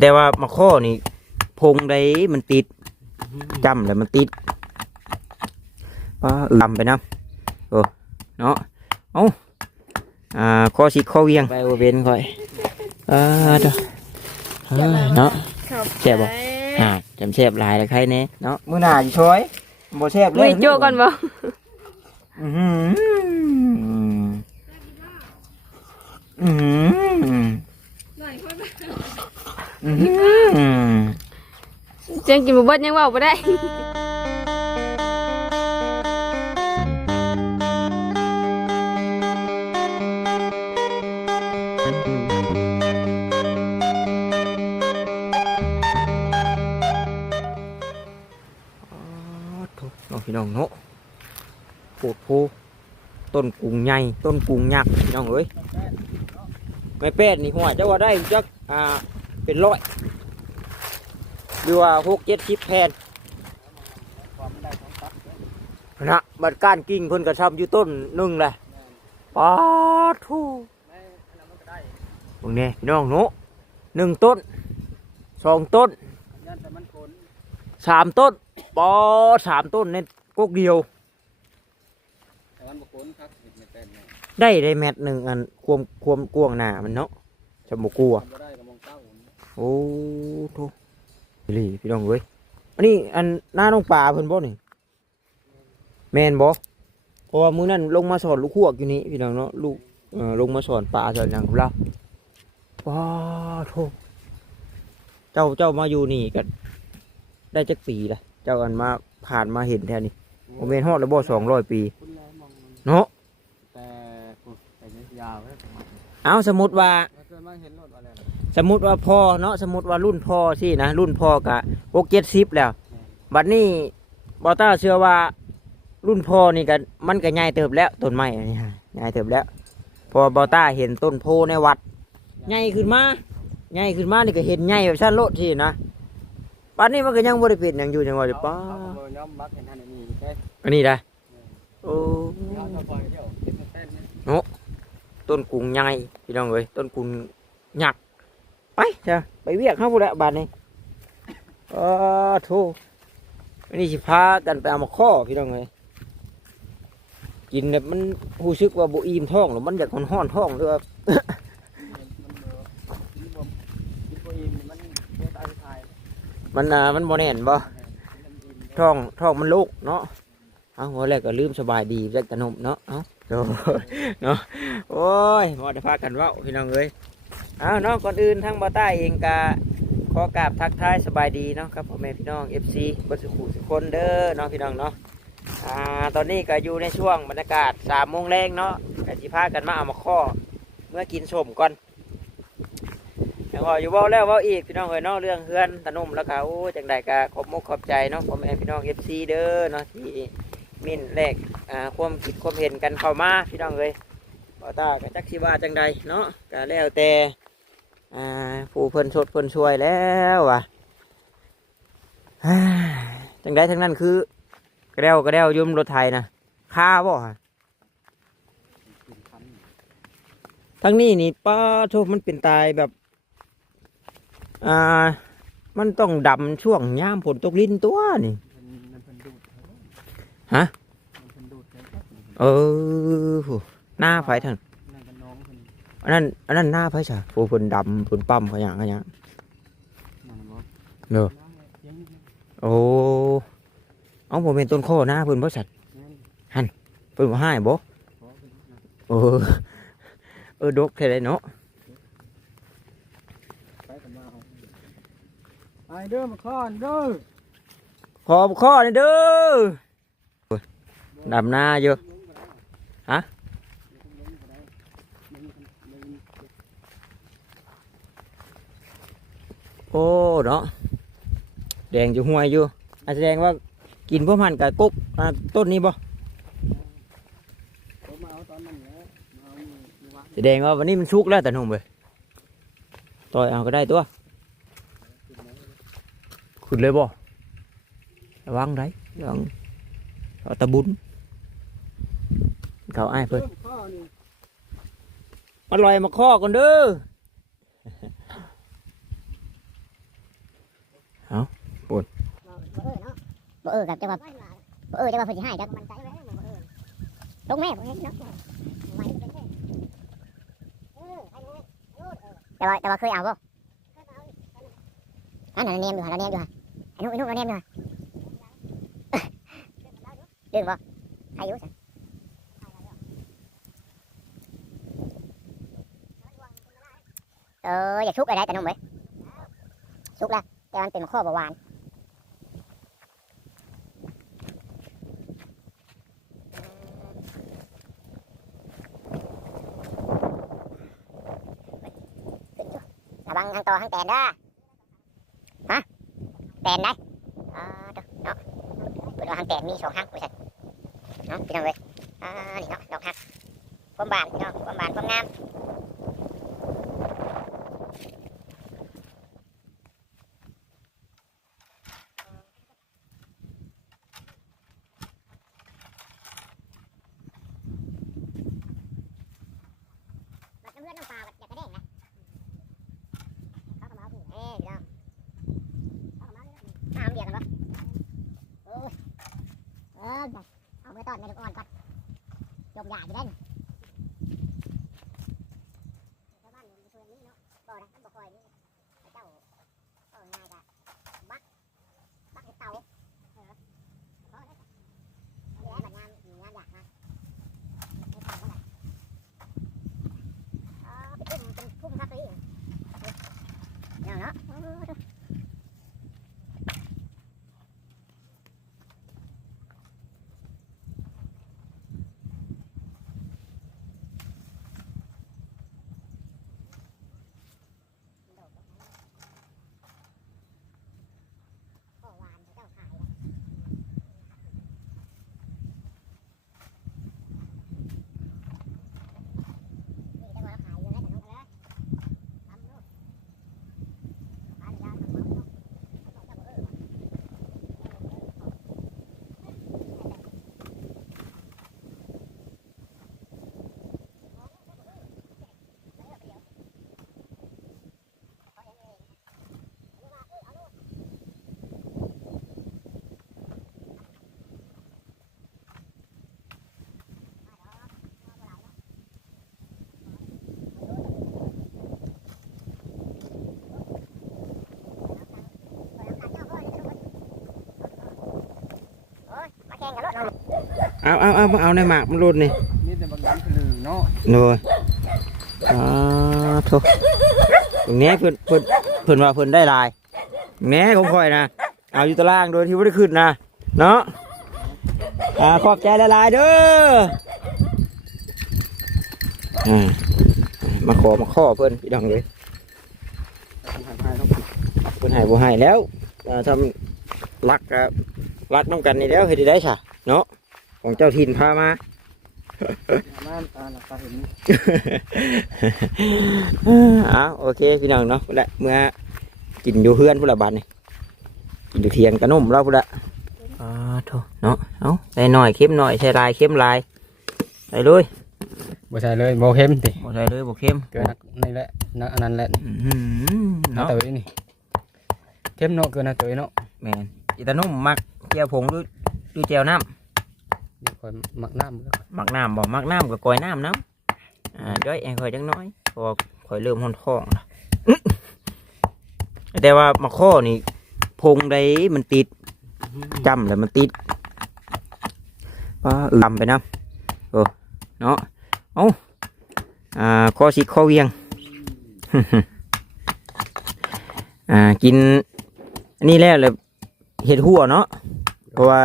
แต่ว่ามาข้อนี่พงได้มันติดจำแล้วมันติดว่าลำไปนะโอ้เนาะเอาอ่าข้อสิข้อเวียงไปโอเวนค่อยอ่าเด้อเอ้ยเนาะครับแซ่บบ่อ่าจำแซ่บหลายแล้วใครเน่เนาะมื้อหน้าสิช่วยบ่แซ่บเลยมือโจก่อนบ่อื้อหืออื้อหืออื้อหือ เจียงกินบ่เบิดยังเว้าบ่ได้ทุกน้องพี่น้องเนาะโพดโพต้นกุ้งใหญ่ต้นกุ้งยักษ์พี่น้องเอ้ยไม่แป้นนี่หัวเจ้าว่าได้จักอ่า เป็นร้อยหรือว่าหกเจ็ดสิบแผ่นนะบัดก้านกิ่งเพิ่นกระชับอยู่ต้นหนึ่งเลยปาทูตรงนี้พี่น้องเนาะหนึ่งต้นสองต้นสามต้นปอสามต้นในกกเดียวได้ได้แมตหนึ่งอันควมควมกวางหนามันเนาะจะบกลัว โอ้โถหลีพี่น้องเว้ยอันนี้อันหน้าน้องป่าเพิ่นบ่นี่แมนบ่เพราะว่ามื้อนั้นลงมาสอนลูกขวกอยู่นี่พี่น้องเนาะลูกเอ่อลงมาสอนป่าสอนหยังกับเราว้าโถเจ้าเจ้ามาอยู่นี่กัน ได้จักปีละเจ้าอันมาผ่านมาเห็นแท้นี่โมเมนฮอดแล้วบ่สองร้อยปีเนาะแต่แต่ยาวเลยเอาสมมติว่าเคยมาเห็นรถอะไร สมมติว่าพ่อเนาะสมมติว่ารุ่นพ่อสินะรุ่นพ่อกะหกเจ็ดสิบแล้วบัดนี้บอต้าเชื่อว่ารุ่นพ่อนี่กันมันก็ใหญ่เติบแล้วต้นไม้อันนี้ฮะใหญ่เติบแล้ว พอบอต้าเห็นต้นโพในวัดใหญ่ขึ้นมาใหญ่ขึ้นมานี่ก็เห็นใหญ่แบบชั้นโลดสินะบัดนี้มันก็ยังบริเป็นอย่างอยู่จังหวะเดี๋ยวป้าย้อมมักเห็นท่านนี่ใช่อันนี้ได้โอ้ย้อมบ่อยเที่เป็นเต้นเนี่ยต้นกุงใหญ่พี่น้องเอ้ยต้นกุงหยัก ไปจ้ะไปเวียกเข้าพูดแล้วบาดนี้เออโธ่อันนี้สิพากันไปเอามาข้อพี่น้องเอ้ยกินแบบมันรู้สึกว่าบุอิ่มท้องหรือมันอยากห้อนห้อนท้องหรือว่ามันเยอะตายตายมันอ่ามันบ่แน่นบ่ท้องท้องมันลูกเนาะเอาหัวแรกก็ลืมสบายดีจักตะนมเนาะ เอาโถ่เนาะ โอ้ยมาได้พากันว้าพี่น้องเอ้ย เอาเนาะก่อนอื่นทั้งบ่ใต้เองกะขอกราบทักทายสบายดีเนาะครับพ่อแม่พี่น้อง FC บสุขุสุคนเด้อเนาะพี่น้องเนาะอ่าตอนนี้ก็อยู่ในช่วงบรรยากาศ3โมงแรงเนาะก็สิพากันมาเอามาข้อเมื่อกินสมก่อนแล้วก็อยู่เว้าแล้วเว้าอีกพี่น้องเอ้ยเนาะเรื่องเฮือนตะนุ่มแล้วก็โอ้จังใดก็ขอบมุกขอบใจเนาะพ่อแม่พี่น้อง FC เด้อเนาะที่มิ่นแลกอ่าความคิดความเห็นกันเข้ามาพี่น้องเอ้ยบ่ตาก็จักสิว่าจังใดเนาะก็แล้วแต่ ผู้เพิ่นสดเพิ่นช่วยแล้วว่ะจังใดทั้งนั้นคือกระเดวกระเดวยุ่มรถไทยนะค่าบ่ฮะทั้งนี้นี่ป้าทุกมันเป็นตายแบบอ่ามันต้องดำช่วงย่ามฝนตกลิ้นตัวนี่ฮะเออหหน้าไฟทาง อันนั้นอันนั้นหน้าไฟจ้ะโอ้ฝนดำฝนปั๊มเขาอย่างเขาอย่างนั่นบ่เนอะโอ้เอาผมเป็นต้นข้อหน้าเพิ่นบ่สัตว์เพิ่นบ่ให้บ่เออเออดกแท้เลยเนาะไปกันมาไอเด้อมาค้อนเด้อขอบข้อนี่เด้อดำหน้าเยอะ โอ้เนาะแดงอยู่ห้วยอยู่อาจแสดงว่ากินพวกมันกับกุ๊กอ่าต้นนี้บ่ผมมาเอาตอนนั้นแล้วเอาอยู่วัดแสดงว่าวันนี้มันชุกแล้วแต่หนุ่มเลยต่อยเอาก็ได้ตัวขึ้นเลยบ่ระวังไรระวังเอาตะบุญเขาอ้ายเพิ่นข้อนี่มาลอยมาข้อกันเด้อ เอาปวด บ่เออกับจังว่าบ่เออจังว่าเพิ่นสิให้จักลงแม่บ่เห็นเนาะแต่ว่าแต่ว่าเคยเอาบ่อันนั้นเนียมอยู่หั่นเนียมอยู่หั่นไอ้นุ๊กไอ้นุ๊กเนียมอยู่หั่นดึงบ่อายุสั่นเอออย่าชุกอะไรแต่นุ่มเว้ยชุกแล้วแต่มันเป็นข้อบ่หวาน ระวังทางต่อทางแตนด้อฮะแตนได้อ่าเด้อเนาะเปิดว่าทางแตนมีสองทางไม่ใช่เนาะพี่น้องเว้ยอ่านี่เนาะดอกหักความบานพี่น้องความบานความงาม เอาเอาเอามาเอาในหมากมันรุดนี่นี่แต่บางอย่างคือเนาะโดยอ่าโถตรงนี้เพิ่นเพิ่นเพิ่นว่าเพิ่นได้หลายแหน่ของข่อยนะเอาอยู่ตารางโดยที่บ่ได้ขึ้นนะเนาะอ่าขอบใจหลายๆเด้ออ่ามาขอมาข้อเพิ่นพี่น้องเลยทำหายๆเนาะเพิ่นให้บ่ให้แล้วอ่าทำรักกับรักน้ำกันนี่แล้วเฮ็ดได้ซะเนาะ ของเจ้าถิ่นพามาน้ำตาลตาเห็นอ้าวโอเคพี่น้องเนาะพุ่นละเมื่อกินอยู่เพื่อนพุ่นละบัดนี่กินอยู่เทียงกระนุ่มเราพุ่นละอ่าโถเนาะเอาใส่หน่อยเข้มหน่อยใส่ลายเข้มลายใส่เลยบ่ใช่เลยบ่เข้มติบ่ใส่เลยบ่เข้มเกินนักนี่แหละนักอันนั้นแหละอื้อหือนักเนาะเตยนี่เข้มเนาะเกินนักเตยเนาะแม่นอีตานุ่มมักเจียวผงด้วยด้วยเจียวน้นี่ คอยหมักน้ำแล้วมักน้ำบ่มักน้ำกับกอยน้ำน้ำอ่าด้อยแองคอยจังน้อยพราะว่าคอยเริ่มห้อนท้องละแต่ว่ามาข้อนี่พงใดมันติดจำแล้วมันติดว่าลำไปนะโอ้เนาะเอาอ่าข้อสิข้อเวียงอ่ากินอันนี้แล้วเลยเห็ดหัวเนาะเพราะว่า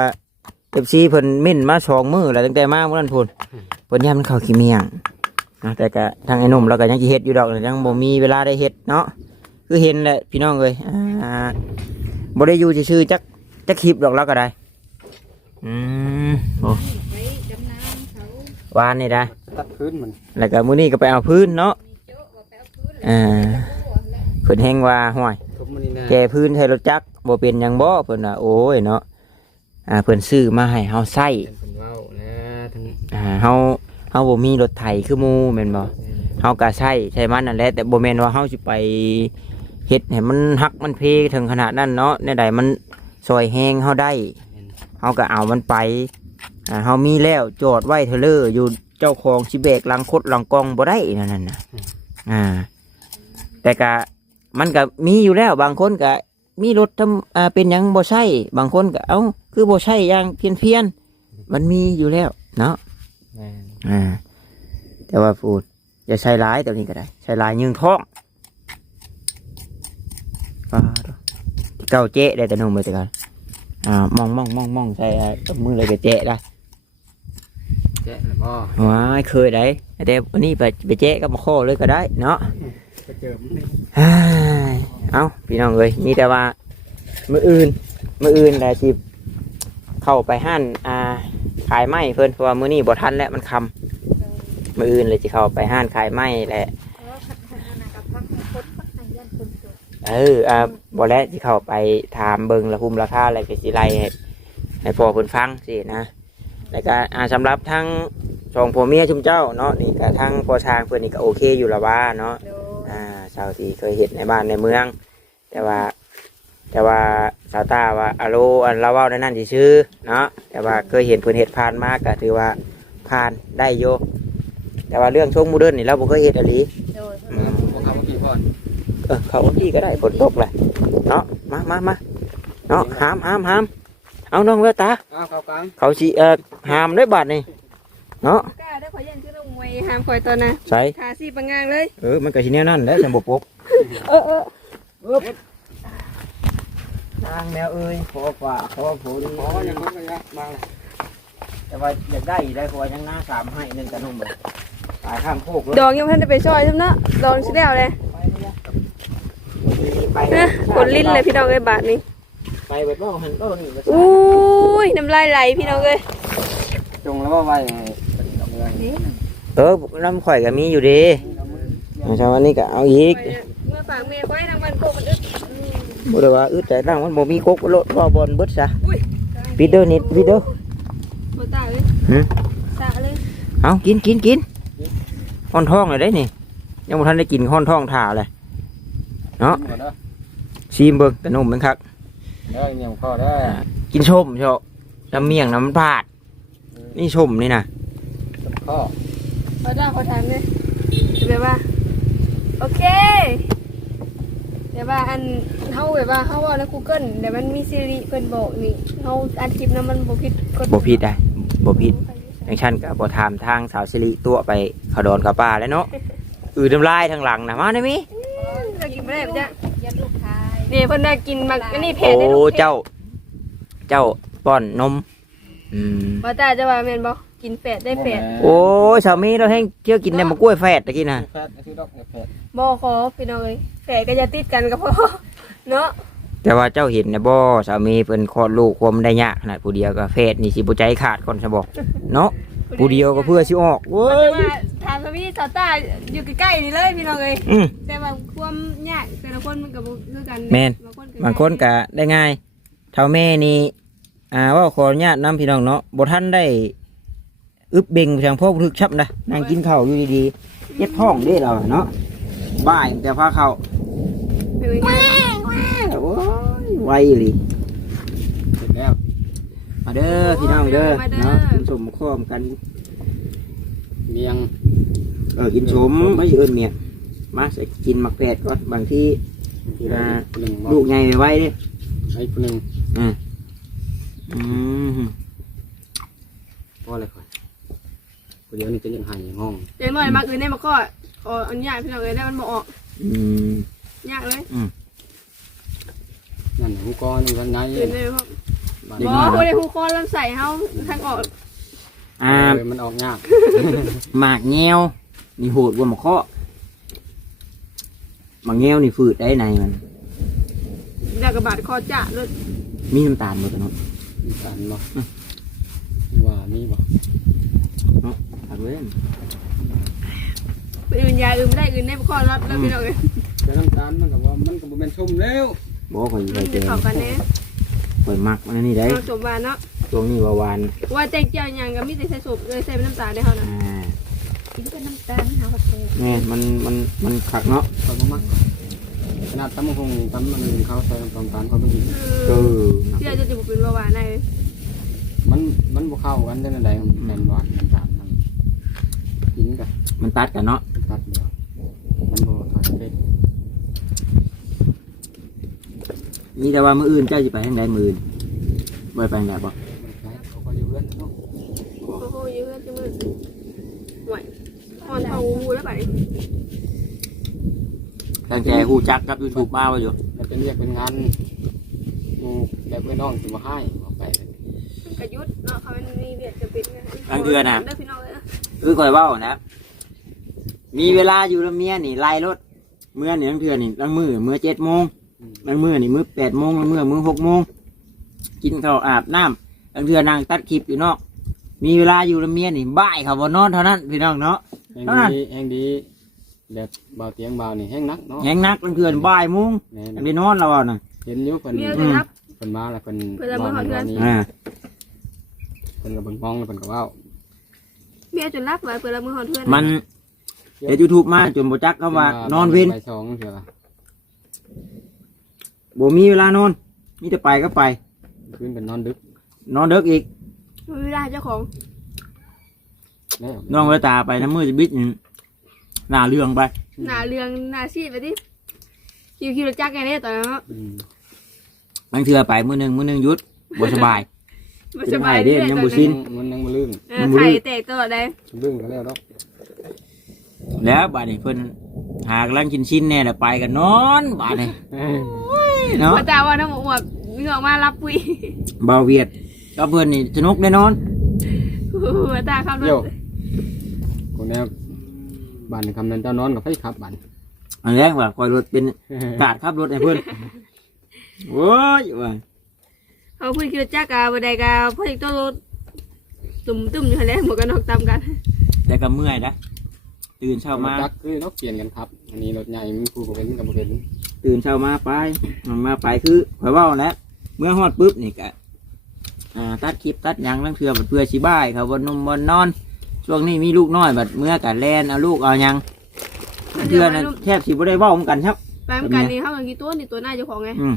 เอฟซีเพิ่นเม่นมาสองมือแล้วตั้งแต่มาเมื่อนั้นพุ่นเพิ่นย่ำมันเข้าวขี้เมียงนะแต่ก็ทางไอ้หนุ่มเราก็ยังสิเฮ็ดอยู่ดอกยังบ่มีเวลาได้เฮ็ดเนาะคือเห็นแหละพี่น้องเอ้ยอ่าบ่ได้อยู่ซื่อๆจักจะคลิปดอกแล้วก็ได้อืมโอ้วานนี่ได้ตัดพื้นมันแล้วก็มื้อนี้ก็ไปเอาพื้นเนาะอ่าเพิ่นแฮงว่าห้วยทุบมันนี่นะแก่พื้นให้รถจักรบ่เป็นหยังบ่เพิ่นว่าโอ้ยเนาะ อ่าเพิ่นซื้อมาให้เฮาใช้เป็นคนเว้านะทั้งอ่าเฮาเฮาบ่มีรถไถคือหมู่แม่นบ่เฮาก็ใช้ใช้มันนั่นแหละแต่บ่แม่นว่าเฮาสิไปเฮ็ดให้มันหักมันเพถึงขนาดนั้นเนาะในใดมันซอยแห้งเฮาได้เฮาก็เอามันไปอ่าเฮามีแล้วจอดไว้เทเลอร์อยู่เจ้าของสิเบกหลังคดหลังกองบ่ได้นั่นน่ะนะอ่า แต่ก็มันก็มีอยู่แล้วบางคนก็ มีรถทำอ่าเป็นหยังบ่ใช่บางคนก็เอ้าคือบ่ใช่อย่างเพี้ยนเพียนๆมันมีอยู่แล้ว เนาะแม่นอ่า แต่ว่าพูดอย่าใช้ร้ายตัวนี้ก็ได้ ใช้ร้ายยืงท้องอ่าที่เก้าเจ๊ได้แต่หนุ่มไปแต่กันอ่ามองมองมองมองใส่อ่ากับมือเลยก็เจ๊ได้ แจ๊ะแล้วบ่ว้ายเคยได้แต่วันนี้ไปไปเจ๊ก็มาข้อเลยก็ได้เนาะจะ เจอมันอ้าพี่น้องเลยมีแต่ว่ามืออื่นมืออื่นแต่สิเข้าไปห้านอ่าขายไม้เพิ่นเพราะว่ามื้อนี้บ่ทันแล้วมันคำมืออื่นเลยจะเข้าไปห้านขายไม้แหละเอออ่าบ่แล้วที่เข้าไปถามเบิงละคุมราคาอะไรก็สิไล่ให้ให้พอเพิ่นฟังสินะแล้วก็อ่าสำหรับทั้งสองผัวเมียชุมเจ้าเนาะนี่ก็ทั้งพอช้างเพิ่นนี่ก็โอเคอยู่ละว่าเนาะ อ่าชาวที่เคยเห็นในบ้านในเมือง แต่ว่าแต่ว่าสาวตาว่าอาโลอันเราเว้าในนั่นสิชื่อๆเนาะแต่ว่าเคยเห็นเพิ่นเฮ็ดผ่านมากก็ถือว่าผ่านได้โยแต่ว่าเรื่องช่วงโมเดิร์นนี่เราบ่เคยเฮ็ดอะลีอืมบ่เข้ามาพี่พ่อนเออเขาพี่ก็ได้ฝนตกแหละเนาะมามามาเนาะหามหามหามเอาน้องเววตา อ้าวเข้ากลางเขาสิเอ่อหามด้วยบาทนี่เนาะ กล้า ได้ขอยันคือลงมวยหามคอยตอนน่ะใส่ขาสีปังงางเลย เออ มันก็สิแนวนั้นแหละสมบูปกเออเออทางแนวเอ้ยขอฝ่าขอฝนขออย่างนั้นก็ยากมาเลยแต่ว่าอยากได้อีกได้เพราะว่ายังหน้าสามให้หนึ่งกระนุ่มเลยตายข้ามโคกเลยดองยังบ่ทันได้ไปช่อยซุ่มเนาะดองสิแล้วเลยไปนะกดลิ้นเลยพี่น้องเอ้ยบาทนี้ไปเบิดบ้องหันโต้นี่อุ้ยน้ำลายไหลพี่น้องเอ้ยจงแล้วว่าไว้ให้เป็นดอกเงินเออน้ำข่อยก็มีอยู่ดีเช้าวันนี้ก็เอาอีกไปเนี่ยเมื่อฝากเมียไว้ทางบ้านโกมันอึดบ่ได้ว่าอึดแต่ดังมันบ่มีกกรถบ่บอลเบิดซะอุ้ยปิดเด้อนิดปิดเด้อบ่ตายเลยหืมสะเลยเอากินกินกินห้อนท้องเลยได้นี่ยังบ่ทันได้กินห้อนท้องถ่าเลยเนาะหมดเด้อชิมเบิ่งแต่นมมันคักเด้อเนี่ยพ่อเด้อกินชมเชาะน้ำเมี่ยงน้ำมันพาดนี่ชมนี่นะพ่อ พอได้ขอถามเลยแบบว่า โอเคแบบว่าอันเฮาแบบว่าเฮาเว่าใน Google เดี๋ยวมันมีซีรีส์เพิ่นบอกนี่เฮาอัดคลิปนั้นมันบ่ผิดกฎบ่ผิดได้บ่ผิดอย่างฉันก็บ่ถามทางสาวสิริตัวไปเขาดอนเขาป่าแล้วเนาะอือน้ำลายทางหลังนะมาได้มิจะกินบ่ได้บ่จ๊ะยันลูกชายนี่เพิ่นได้กินมักอันนี้เพโอ้จได้ลูกพจเจ้า เจ้าป้อนนมอืมว่าตาจะว่าแม่นบ่ กินแปดได้แปดโอ้ยสามีเราแห้งเชื่อกินได้มากล้วยแฝดตะกี้นะแฟดซื้อดอกแฟดบ่ขอพี่น้องเอ้ยแปดก็จะติดกันก็พอเนาะแต่ว่าเจ้าเห็นนะบ่สามีเป็นคลอดลูกความได้ยากขนาดผู้เดียวก็แฝดนี่สิบ่ใจขาดก่อนซะบอกเนาะผู้เดียวก็เพื่อสิออกเว้แต่ยว่าถามพี่สาวตาอยู่ใกล้ๆนี่เลยพี่น้องเอ้ยอืมแต่ว่าความยากแต่ละคนมันก็บ่คือกันแม่นบางคนบางคนก็ได้ง่ายเท่าแม่นี่อ่าว่าขออนุญาตนำพี่น้องเนาะบ่ทันได้ อึบเบ่งเพียงพ่อพึกชับนะนั่งกินข้าวอยู่ดีๆเย็ดท้องเด้เราเนาะบ่ายแต่พาเข้าเป็นไงโอ้ยไวอีหลีเสร็จแล้วมาเด้อพี่น้องเด้อเนาะกินสมข้อมกันเมียงเออกินสมไม่เอิ้นเมียมาใส่กินหมักแปดก่อนบางทีอ่าหนึ่งลูกใหญ่ไว้เด้ไอ้หนึ่งอืมอืมพ่ออะไรก่อน เดี๋ยวนี้จะยังหายในห้องเดี๋ยวหน่อยมาอื่นได้มาข้อขออนุญาตพี่น้องเอ้ยได้มันบ่ออกอืมยากเลยนั่นหูกอนี่วันไหนอื่นได้พ่อบ้านบ่นี้บ่ได้ฮู้คอลำใส่เฮาทางออกอ่าเออมันออกยากหมากแงวนี่โหดกว่าหมากข้อหมากแงวนี่ฝืดได้ในมัน ดากระบาดคอจะเลยมีน้ำตาลหมดเนาะมีการบ่ว่ามีบ่ ผักเล่นอื่นยาอื่นไม่ได้อื่นได้บ่ข้อรับแล้วพี่น้องเอ้ยแต่น้ำตาลมันก็ว่ามันก็บ่เป็นชมแล้วบอกข่อยมัไปนเจจะอเข้ากันแน่ข่อยมักมันอันนี่ได้เราสมบานเนาะช่วงนี้ว่าหวานว่าแจ้งเจ้าหยังก็มีแต่ใส่สมเลยใส่เป็นน้ำตาลได้เฮานะอ่ากินกับน้ำตาลหาว่าแซ่บแม่มันมันมันขักเนาะเขาบ่มักขนาดตำมะฮงตำมันเขาใส่ตำตาลเขาไม่กินเออเชื่อจะจะบอกเป็นเบาหวานได้ มันมันบ่เข้ากันได้ในใดมันหวานมันตาลมันกินกันมันตัดกันเนาะตัดเดียวมันบ่ถอยเป็นมีแต่ว่ามื้ออื่นเจ้าสิไปทางใดมื้ออื่นบ่ไปทางใดบ่มันใช้เขาก็อยู่เพื่อนเนาะโอ้โหเยอะจังเลยห่วยห่อนเผาหูแล้วไปตั้งแต่ฮู้จักกับ YouTube มาว่าอยู่แล้วเป็นเรียกเป็นงานหมู่แล้วเพื่อนน้องสิบ่ให้ออ กไปกระยุทธ์เนาะเขาเป็นมีเบียดจะปิดนะตั้งเดือนน่ะ ได้พี่น้องเลยคือข่อยเว้านะ มีเวลาอยู่ละเมียนี่ไล่รถเมื่อนี่ทั้งเทื่อนี่ทั้งมื้อมื้อ7โมงอืมบางมื้อนี่มื้อ8โมงบางมื้อมื้อ6โมงกินข้าวอาบน้ำบางเทื่อนั่งตัดคลิปอยู่นอกมีเวลาอยู่ละเมียนี่บ่ายเขาบ่นอนเท่านั้นพี่น้องเนาะ แห่งเท่านั้นดีแห่งดีแบบเบาเตียงเบานี่แห้งนักเนาะแหงนักบางเทื่อบ่ายโมงแม่จันงได้นอนแล้วอะน่ะ เห็นอยู่เพิ่นเมียเพิ่จะรับนมาแล้วเพิ่นเพิ่นละเมิดว้าเขาเทื่อนนี้อ่า เพิ่นก็เบิ่งมองแล้วเพิ่นก็เว้าเมียจนรับไว้เปิดละมือหอนเพื่อนมันเดี๋ยว YouTube มาจนบ่จักคำว่านอนเว้นไปสองเถื่อบ่มีเวลานอน มีแต่ไปก็ไป คืนเป็นนอนดึก นอนเด็กอีกเวลาเจ้าของแล้วน้องเวลาตาไปน้ำมือจะบิดนี่หน้าเรื่องไปหนาเรืองหนาซีดไปดิคิวคิวรถจักรไงเนี่ยตอนนั้นเนาะอืมบางเทื่อไปมื้อหนึงมื้อหนึงหยุดบ่สบาย มันสบายเป็นไผ่เด้ยังบ่สิ้มันยังบ่ลื่นเออไข่แตกตลอดเลยลื่นก็แล้วเนาะแล้วบาดนี้เพิ่นหากำลังกินชิ้นแน่แล้วไปกันนอนบาดนี้เอ้ยเนาะพระเจ้าว่าน้ำอวบมีออกมารับปุยเบาเวียดก็เพิ่นนี่สนุกแน่นอนพระเจ้าขับรโยถคนแนวบ้านคำนั้นเจ้านอนกับไฟขับบ้านอันแรกว่าคอยรถเป็นกาดขับรถให้เพิ่นโอ้ยว่า เขาพูดคิวรถจักรกาบันไดกาพอดีตัวรถตุ่มตุ่มอยู่แล้วหมวกกันน็อกตามกันแต่ก็เมื่อยนะตื่นเช้ามาจักคือเนาะเปลี่ยนกันครับ อันนี้รถใหญ่มันคู่กับเป็นกับเป็นตื่นเช้ามาไปมาไปคือข่อยเว้าแหล้วเมื่อฮอดปุ๊บนี่ก็อ่าตัดคลิปตัดหยังนั่งเทื่อบัดเพื่อสิบ้ายเขาบนนมบนนอน ช่วงนี้มีลูกน้อยบัดเมื่อกัแลนเอาลูกเอาหยังเทื่อนั้นแทบสิบ่ได้เว้ากันครับไปเหมือนกันนี่เขากันกี่ตัวนี่ตัวหน้าเจ้าของไงอืม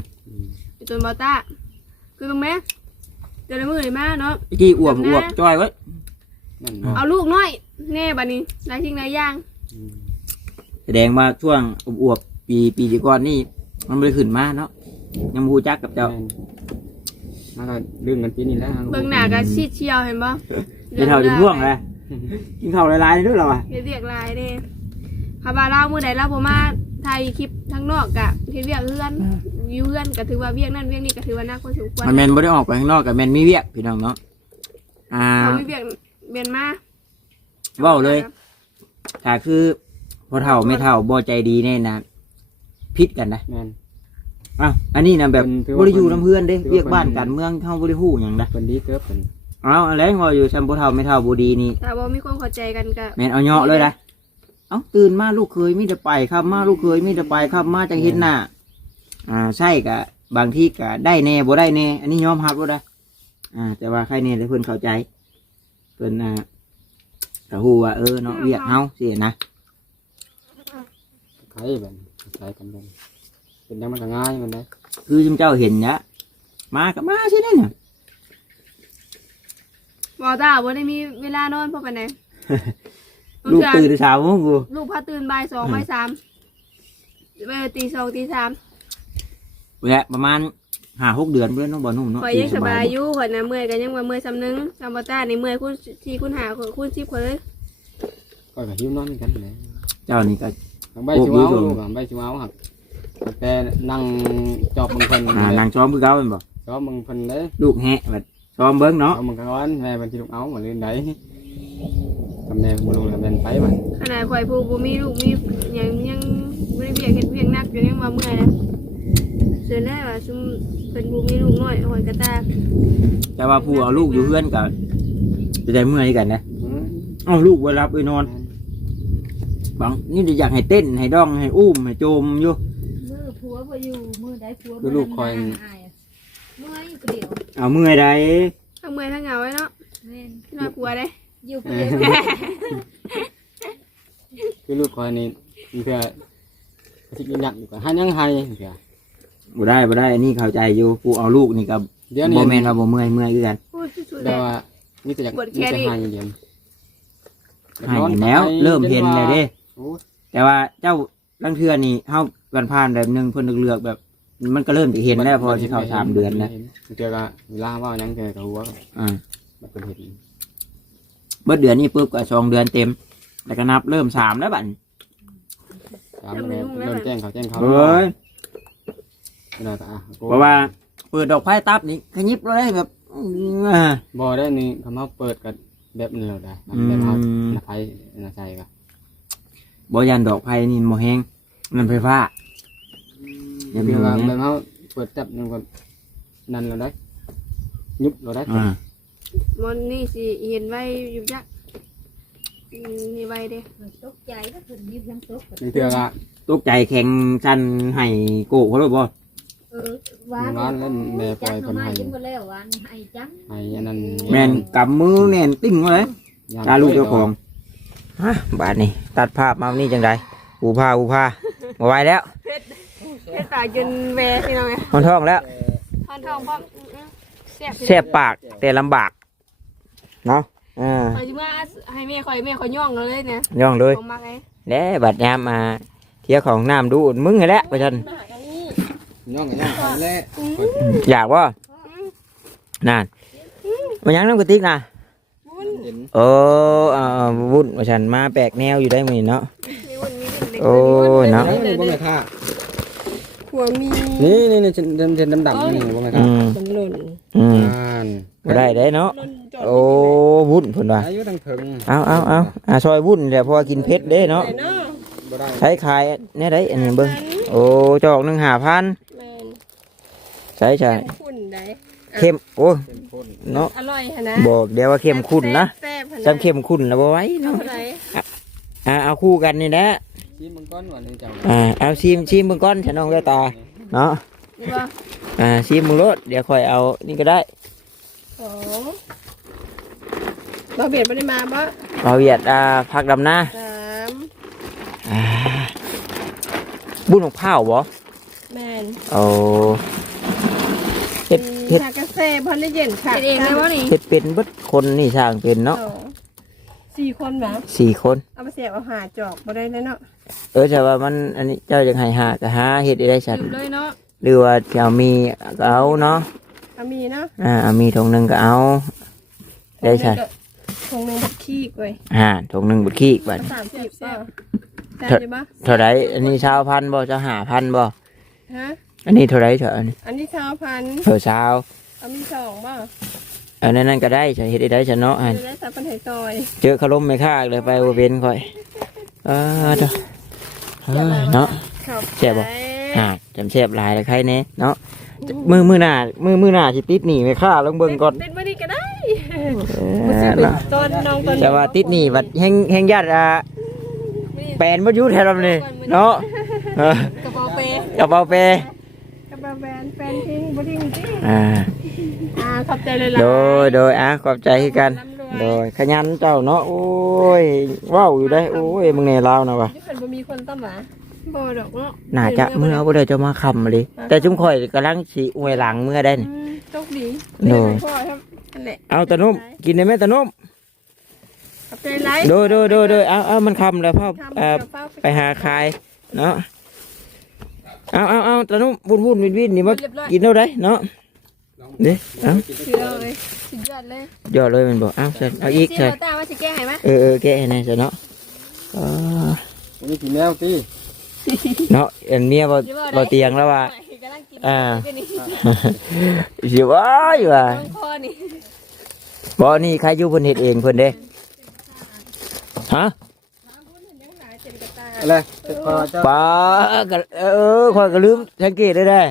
นี่ตัวบอต้า คือตรงแม่เดี๋ยวในมือเลยมาเนาะ เมื่อกี้อ้วมอ้วมจ้อยไว้นั่นเนาะเอาลูกน้อยแน่บัดนี้นายทิ้งนายย่างอืมแสดงว่าช่วงอ้วบๆปีปีที่ก่อนนี่ มันไม่ได้ขึ้นมาเนาะยังบ่รู้จักกับเจ้าแม่นมันก็ลื่นกันปีนี้แล้วเบิ่งหน้ากับชีดเชียวเห็นปะเดี๋ยวเท่าจะพ่วงเลยกินข้าวหลายๆด้วยเหรอวะเฮ็ดเรียกลายเด้คาบาเล่ามือใดเล่าผมมา ถ่ายคลิปทั้งนอกกะเฮ็ดเวียกเพื่อนอยู่เพื่อนก็ถือว่าเวียกนั่นเวียกนี่ก็ถือว่านักพอสมควรมันแมนบ่ได้ออกไปข้างนอกกับแมนมีเวียกพี่น้องเนาะอ่าเขามีเวียกเบียนมาเว้าเลยถ้าคือพอเท่าไม่เท่าบ่ใจดีแน่นะพิษกันนะแม่น อ้าวอันนี้นะแบบเพิ่นถือว่าบ่ได้อยู่น้ำเพื่อนเด้ถือว่าเรียกบ้านเพิ่นกันเมืองเฮาบ่ได้ฮู้หยังนะเป็นดีเกิบเป็นเอาอะไรว่าอยู่ซัมบ่เท่าไม่เท่าบ่ดีนี่แต่ว่ามีคนเข้าใจกันก็แม่นเอาเหาะเลยนะ เอ้าตื่นมาลูกเคยมีแต่ไปครับ มาลูกเคยมีแต่ไปครับ มาจังเห็นหน้าอ่าใช่กะ บางที่กะได้แน่บ่ได้แน่ อันนี้ยอมรับบ่ได้อ่า แต่ว่าใครแน่แต่เพิ่นเข้าใจ เพิ่นอ่าก็ฮู้ว่าเออเนาะเวียกเฮาสินะใครแบบใช้กันเป็นเป็นยังมันก็ง่ายมันได้คือจุมเจ้าเห็นเนี่ยมากับมาใช่ไหมเนี่ยบอต้าบ่ได้มีเวลานอนเพราะปานใด ลูกตื่นแต่เช้าโมงกูลูกพาตื่นบ่ายสองบ่ายสามเออตีสองตีสามแหละประมาณห้าหกเดือนเพื่อนน้องบอลนุ่มเนาะข่อยยังสบายอยู่ข่อยน่ะเมื่อยก็ยังว่าเมื่อยซ้ำนึงซัมบอต้านี่เมื่อยคุณที่คุณหาคุณสิบข่อยเลยก็กับหิวนอนกันเลยเจ้านี่ก็ทางใบชิวเอาลูกอะใบชิวเอาหักแต่นั่งจอบมึงเพิ่นอ่านางซ้อมคือเขาเป็นบอกจอบมึงเพิ่นเลยลูกแหะแบบซ้อมเบิ้งเนาะเอามึงก้อนแม่เป็นที่ลูกเอาเหมือนเล่นไหน ทำแนวมึงลงแล้วเป็นไปบ้านขนาดข่อยผู้บ่มีลูกมีหยังยังบ่ได้เบียกเฮ็ดเวียกหนักอยู่ยังว่าเมื่อยนะเสือได้ว่าซุมเพิ่นบ่มีลูกน้อยข่อยก็ตาแต่ว่าผู้เอาลูกอยู่เพื่อนกับจะได้เมื่อยกันนะเอาลูกไว้รับไปนอน บางนี่จะอยากให้เต้นให้ดองให้อุ้มให้โจมอยู่มือผัวพออยู่มือใดผัวคือลูกคอยมือนั้นอายอะเมื่อยอยู่คนเดียวเอาเมื่อยใดทั้งเมื่อยทั้งเหงาไว้เนาะแม่นน่ากลัวเด้ อยู่คนเดียวคือลูกคอยนี่เพื่อที่กินยักอยู่กับหันยังไห้เดี๋ยวบ่ได้บ่ได้อันนี้เข้าใจอยู่กูเอาลูกนี่กับเดี๋ยวนี้บ่แม่นว่าบ่เมื่อยเมื่อยคือกันพูดสุดๆเลแต่ยว่ามีแต่อยากปวดมีแขนแต่อีกไห้เดียวให้แล้ว เริ่มเห็นแล้วเด้ โอ้ยแต่ว่าเจ้าลังเทื่อนี่เฮากันผ่านแบบหนึงเพิ่นเลือกๆแบบ มันก็เริ่มจะเห็นแล้วพอสิเข้าสามเดือนแล้วเจอกับเวลาว่ายังเจอกับหัวอ่า มันเป็นเห็น เบิดเดือนนี้ปุ๊บก็สองเดือนเต็ม แล้วก็นับเริ่มสามแล้วบัดนี้สามเดือนเริ่มแจ้งเขาแจ้งเขาเฮ้ยเวลาก็อะเพราะว่าเปิดดอกไผ่ตับนี่ขยิบเลยแบบอ่าบ่ได้นี่คำว่าเปิดกันแบบนี้เราได้อืมแบบเขาหน้าไฟหน้าใจก็บ่ยันดอกไผ่นี่บ่แห้งมันไฟฟ้าอย่าไปเวว่าลาแบแบบบเขาเปิดจับมันก็นั่นเราได้ยุบเราได้อ่า มันนี่สิเห็นไว้อยู่ยักอืมนี่ไว้เด้ตกใจก็ถึงยิบยังตกยังเตือก็ตกใจแข็งชันให้โกเขาเลยบ่เออหวานร้านเล่นแม่ปล่จัอยงคนมาให้จิ้มไปแล้วหวานให้จังให้อันนั้นแม่นกำมือแน่นติ้งมาเลยย่งตาลูกเจ้าของฮะบาดนี้ตัดภาพมาวันนี้จังไดอูพาอูพาบ่ไหวแล้วเพชรปากจนแหวพี่น้องไงท้องท้องแล้วทอนทองพร้อมอื้อแซ่บแสบปากแต่ลำบาก เนาะอ่าคอยจิว่าให้แม่คอยแม่คอยย่องเลยเนี่ยย่องเลยผมมักไงแล้วบัดยามมาเที่ยวของน้ำดูมึงไงแหละประชันย่องกันย่องกันแล้วอยากว่านั่นมันยังน้ำกระติกนะเห็นเออเอ่อวุ่นประชันมาแปลกแนวอยู่ได้มั้ยเนาะมีวุ่นมีวุ่นเล็กโอ้ยเนาะนี่บ่แม่ค่าขัวมีนี่นี่นี่เส้นเส้นดำๆนี่บ่แม่อืค่ามมันหล่นอืมอ่านบ่ได้ได้เนาะหล่น จอดโอ้วุ่นเพิ่นว่าอายุตั้งถึงเอาเอาเอาอ่าซอยวุ่นแหละเพราะว่ากินเผ็ดเด้เนาะไปเนาะบ่ได้ใช้ขายแน่ได้อันนี้เบิ่งโอ้จอกหนึง5,000แม่นใช่ใช่ขุ่นได้เข้มโอ้เป็นคนเนาะอร่อยฮะนะบอกเดี๋ยวว่าเข้มข้นนะแซ่บๆหั่นนะจำเข้มข้นแล้วบ่ไหว้เอาเนาะเท่าไหร่อ่าเอาคู่กันนี่แหละชิมมันก้อนว่านี่เจ้าอ่าเอาชิมชิมเบิ่งก่อนฉันน้องแก้วตาเนาะนี่บ่อ่าชิมมึงรสเดี๋ยวค่อยเอานี่ก็ได้ สอง เราเบียดบ่ได้มาบ่เอาเวียดอ่าผักดำนาสามอ่าบุญของข้าวบ่แม่นเอาเฮ็ดเฮ็ดชากาแฟพันธุ์เย็นค่ะเองได้บ่นี่เฮ็ดเป็นเบิดคนนี่สร้างเป็นเนาะสองสี่คนหรอสี่คน เอาไปเสียบเอาหาจอกบ่ได้แล้วเนาะ เออแต่ว่ามันอันนี้เจ้ายังให้หาก็หาเฮ็ดได้ฉันดื่มเลยเนาะหรือว่าจะเอามีก็เอาเนาะเอามีเนาะ อ่าเอามีถุงหนึงก็เอา ได้ฉันคงหนึงบัก ขี้กเว้ยอ่าถุงหนึงบ่ขี้บัดสามสิบป่ะได้ใช่ปะเท่าไรอันนี้ชาวพันบ่เจะหาพันบ่ฮะ อันนี้เท่าไรเถอะอันนี้อันนี้ชาวพันธุ์เท่าชาวเอามีสองป่ะอันนั้นนั่นก็ได้ฉันเฮ็ดได้ฉันเนาะอันจะได้สามพันไห่ซอย เจอขลมไม่ค่าเลยไปบ่เป็นค่อยเออเด้อเอ้ย เนาะครับแซ่บบ่อ่าจำแซ่บหลายแล้วใครแน่เนาะมือมือหน้ามือมือหน้าสิติดหนีไม่ค่าลองเบิ่งก่อนติดมาดีก็ได้เออเนาะตอนน้องตอนแต่ว่าติดหนีบัดแห่งแห่งญาติอ่าแปลนบ่อยู่แถวนี้เนาะเออกระเป๋าเปกระเป๋าเปกระเป๋าแบรนด์แฟนทิ้งบ่ทิ้งจริงอ่าอ่าขอบใจเลยล่ะโดยโดยอะขอบใจคือกันโดยขยันเจ้าเนาะโอ้ยว้าวอยู่ได้โอ้ยมึงเนี่ยลาวนะวะที่เป็ นบ่มีคนต้มหมาบ่ดอกเนาะน่าจะเมื่อบ่ได้จะมาคำมาเลย แต่จุ่มข่อยกำลังสิอวยหลังเมื่อได้นี่อืมโชคดีโดยพ่อครับนั่นแหละเอาตะนุ่มกินได้ไหมตะนุ่มขอบใจไลฟ์โดยโดยโดยโดยเอาเอามันคำแล้วพ่อทำเอ่อกับข้าวไปหาคายเนาะเอาเอาเอาตะนุ่มวุ่นวุ่นวินวินนี่มาเรียบร้อยกินเท่าไรเนาะเด้เอาเชื่อเลยสุดยอดเลยยอดเลยมันบอกเอาเสร็จเอาอีกเจ๊เสร็จมาตาว่าสิแก้ให้ไหมเออเออแกะให้แน่เสร็จเนาะ เออนี่กินแมวตีเนาะเอ็นเมียบ่บ่เตียงแล้วว่ากำลังกินอ่าก็นี่สิว้ายว่าลงคอนี่บ่นี่ใครอยู่เพิ่นเฮ็ดเองเพิ่นเด้ฮะอะไรพอเจ้าป้าก็เออข้อยก็ลืมสังเกตได้ได้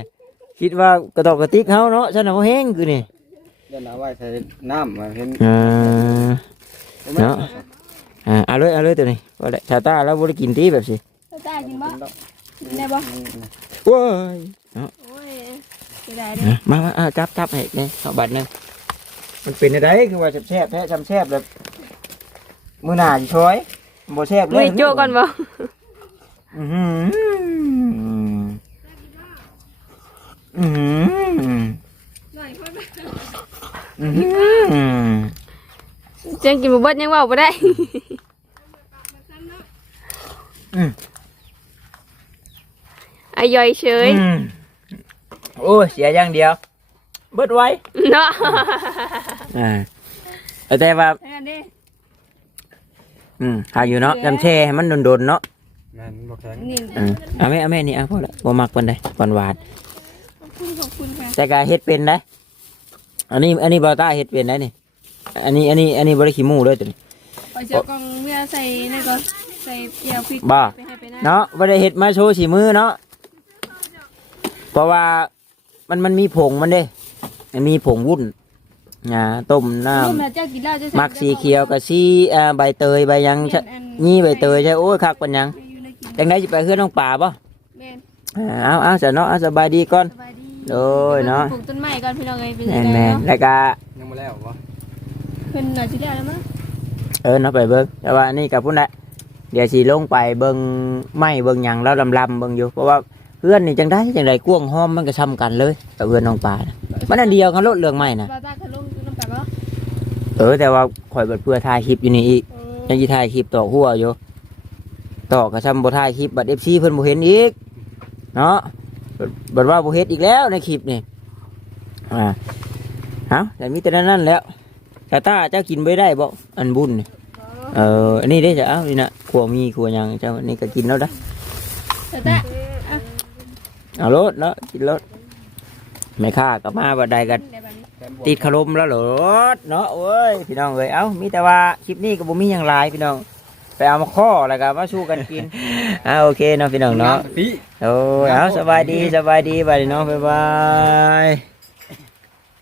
คิดว่ากระตอกกระติกเฮาเนาะฉันน่ะบ่แห้งคือนี่เดี๋ยวเอาไว้ใส่น้ำมาเห็นอ่าเนาะ อ่าเอาเลยเอาเลยตัวนี้บ่ได้ชาวตาแล้วบ่ได้กินตีแบบสิตากินบ่กินได้บ่โว้ยโอ้ยกินได้เด้อะมามาอ่าจับจับให้นี่เอาบัตรหนึงมันเป็นอะไรคือว่าแซ่บๆแท้จำแซ่บแบบมื้อหน้าสิช่วยบ่แซ่บเลมืยอโจก่อนบ่อื้อหืออืมหน่อยพ่ออืม เจียงกินบ่เบิดยังเว้าบ่ได้อายอยเฉยอืมโอ้ยเสียอย่างเดียว เบิดไว้เนาะอ่าแต่ว่า อันนั้นเด้อืมหากอยู่เนาะจำแช่ให้มันโดนๆเนาะแม่นบ่แข็งนี่อืมเอาแม่เอาแม่นี่เอาพอละบ่มักปานใดหวานหวานขอบคุณขอบคุณค่ะๆแต่ก็เฮ็ดเป็นได้ อันนี้ อันนี้บ่าวต้าเฮ็ดเป็นได้นี่ อันนี้อันนี้อันนี้บ่ได้ขี้หมูด้วยตัวนี้ไปเจอกล่องเมื่อใส่นี่ก่อนใส่เกี๊ยวพริกบ้าไปให้ไปนะเนาะบ่ได้เฮ็ดมาโชว์สีมือเนาะเพราะว่ามันมันมีผงมันเด้มันมีผงวุ้นอ่าต้มน้ำร่วมแล้วเจ้ากินแล้วเจ้าใส่มักสีเขียวกับสีอ่าใบเตยใบหยังชะนี่ใบเตยใช่โอ้ยคักปันหยังจังไดสิไปเฮือนน้องป่าบ่แม่นอ่าเอาเอาซะเนาะเอาสบายดีก่อน สบายดีโดยเนาะ ปลูกต้นไม้ก่อนพี่น้องเอ้ยเป็นแม่ยังนไงแม่นเนาะแล้วก็ยังบ่แล้วบ่เพิ่นน่าสิได้แล้วมั้งเออเนาะไปเบิ่งแต่ว่านี่กับพุ่นแหละเดี๋ยวสิลงไปเบิ่งไม้เบิ่งหยังแล้วลำๆเบิ่งอยู่เพราะว่าเพื่อนนี่จังได้จังไดกวงหอมมันก็ซ้ำกันเลยกับเพื่อนน้องป่านะมันอันเดียวกันโลดเรื่องไม้นะบ้าบ้าเขาลงน้ำตาลบ่เออแต่ว่าข่อยเบิดเพื่อถ่ายคลิปอยู่นี่อีก เออยังสิถ่ายคลิปต่อหัวอยู่ต่อก็ซ้ำบ่ถ่ายคลิปบัด FC เพิ่นบ่เห็นอีกเนาะบัดบัดว่าบ่เฮ็ดอีกแล้วในคลิปนี่อ่าเอาแต่มีแต่นั้นนั่นแหล้ว ตาตาเจ้ากินไว้ได้บ่อันบุญนี่เอออันนี้ได้จะเอานี่นะขัวมีขัวหยังเจ้านี่ก็กินแล้วนะแต่แต่เอารถเนาะกินรถไม่ค่าก็มาบัดใดกันได้บัดนี้แถมบวกติดขลมแล้วเหรอเนาะโอ้ยพี่น้องเอ้ยเอ้ามีแต่ว่าคลิปนี้ก็บ่มีหยังหลายพี่น้องไปเอามาข้อแล้วก็มาสู้กันกินอ่าโอเคเนาะพี่น้องเนาะพี่โอ้ยเอาสบายดีสบายดีบายดีเนาะบ๊ายบาย